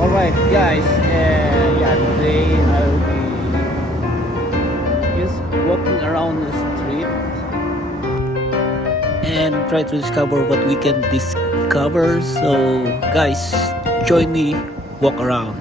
Alright guys, yeah, today I'll be just walking around the street and try to discover what we can discover. So guys, join me walk around.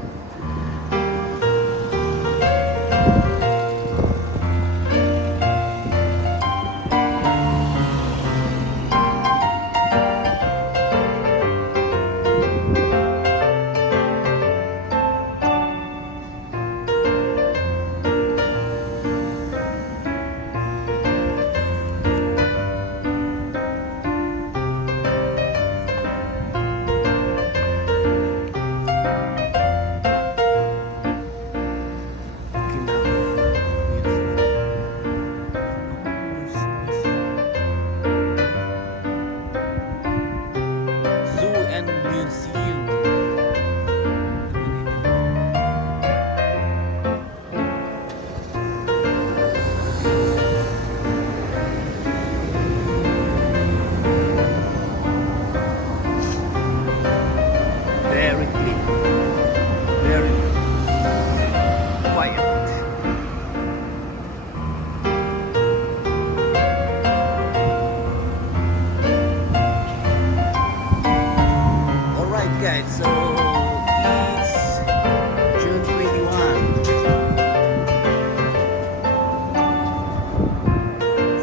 Very clean, very quiet. Alright guys, so it's June 21,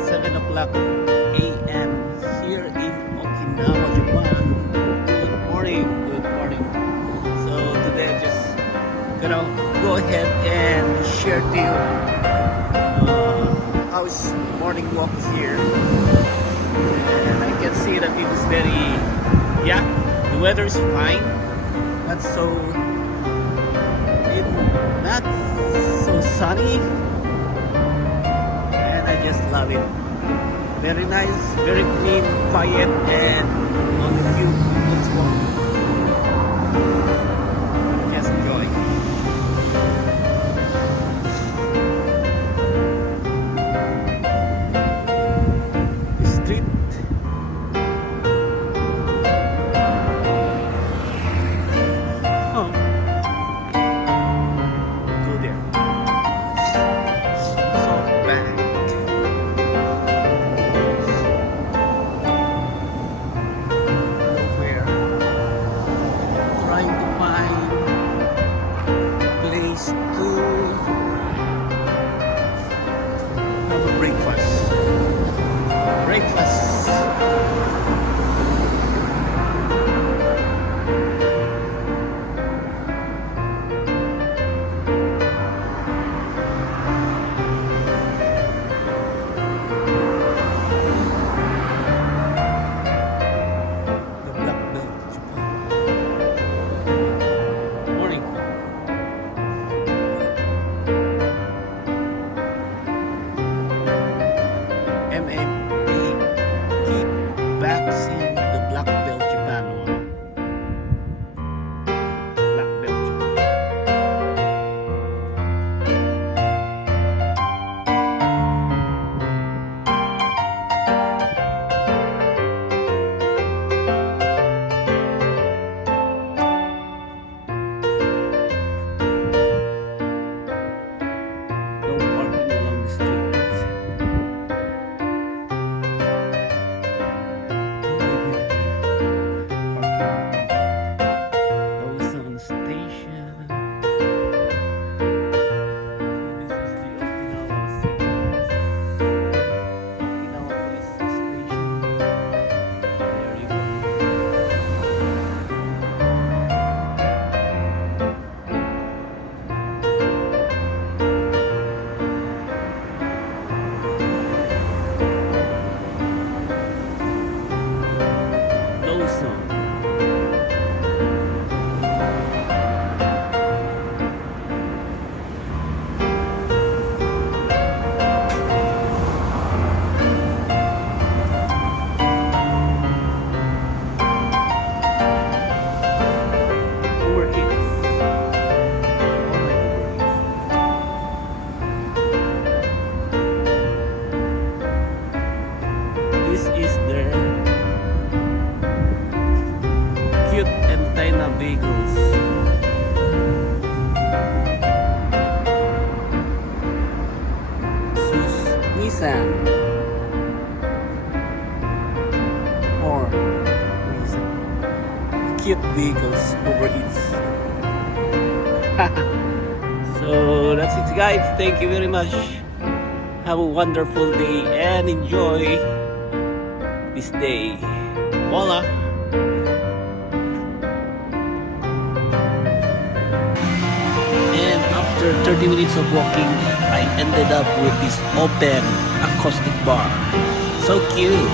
7 o'clock a.m. here in Okinawa, Japan. Good morning, good morning. So today I'm just gonna go ahead and share to you how's morning walk here. And I can see that it is very, yeah, the weather is fine, not so not so sunny, and I just love it. Very nice, very clean, quiet, and on the view. Let's go. Just enjoy. The street. Oh. Go there. SoftBank. Nowhere. Trying to find place to have a breakfast. Breakfast. The Black Belt, Japan. Morning. MMA Kickboxing, the Black Belt, Japan. Black Belt, Japan. No parking along the streets. Lawson Station. This is the Okinawa Police Station. There you go. Lawson. Uber Eats. This is their cute antenna vehicles. Nissan. Or reason. Cute vehicles, Uber Eats. So that's it guys. Thank you very much. Have a wonderful day and enjoy this day. Voila! And after 30 minutes of walking, I ended up with this open acoustic bar. So cute!